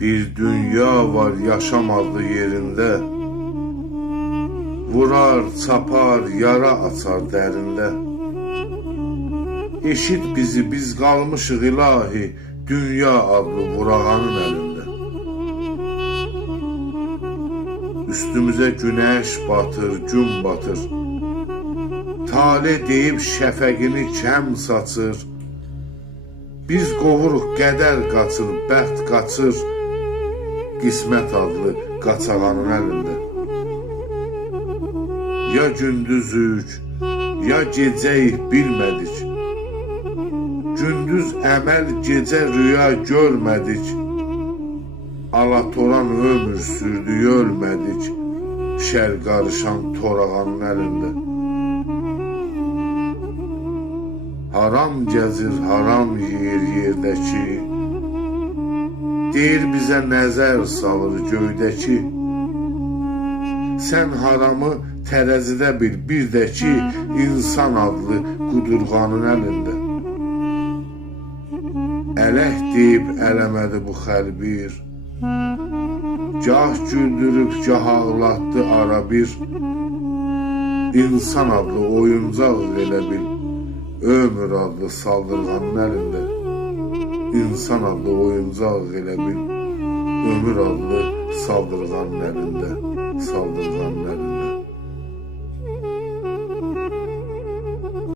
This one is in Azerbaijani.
Bir dünya var yaşamalı yerinde, vurar, çapar, yara açar dərində. Eşit bizi, biz qalmışıq ilahi, dünya adlı vurağanın əlində. Üstümüzə günəş batır, gün batır, tale deyib şəfəqini kəm saçır. Biz qovuruq, qədər qaçır, bəxt qaçır, qismət adlı qaçağanın əlində. Ya gündüzük, ya gecəyik bilmədik, gündüz əməl, gecə rüya görmədik, alatoran ömür sürdük, ölmədik, şər qarışan torağanın əlində. Haram gəzir, haram yeyir yerdəki, deyir bizə nəzər salır göydəki. Sən haramı tərəzidə bil, bir də ki, insan adlı qudurğanın əlində. Ələh deyib ələmədi bu xəlbir, gah güldürüb, gah ağlatdı ara bir. İnsan adlı oyuncaq elə bil, ömür adlı saldırğanın əlində. İnsan adlı oyuncaq elə bil, ömür adlı saldırğanın əlində, saldırğanın əlində.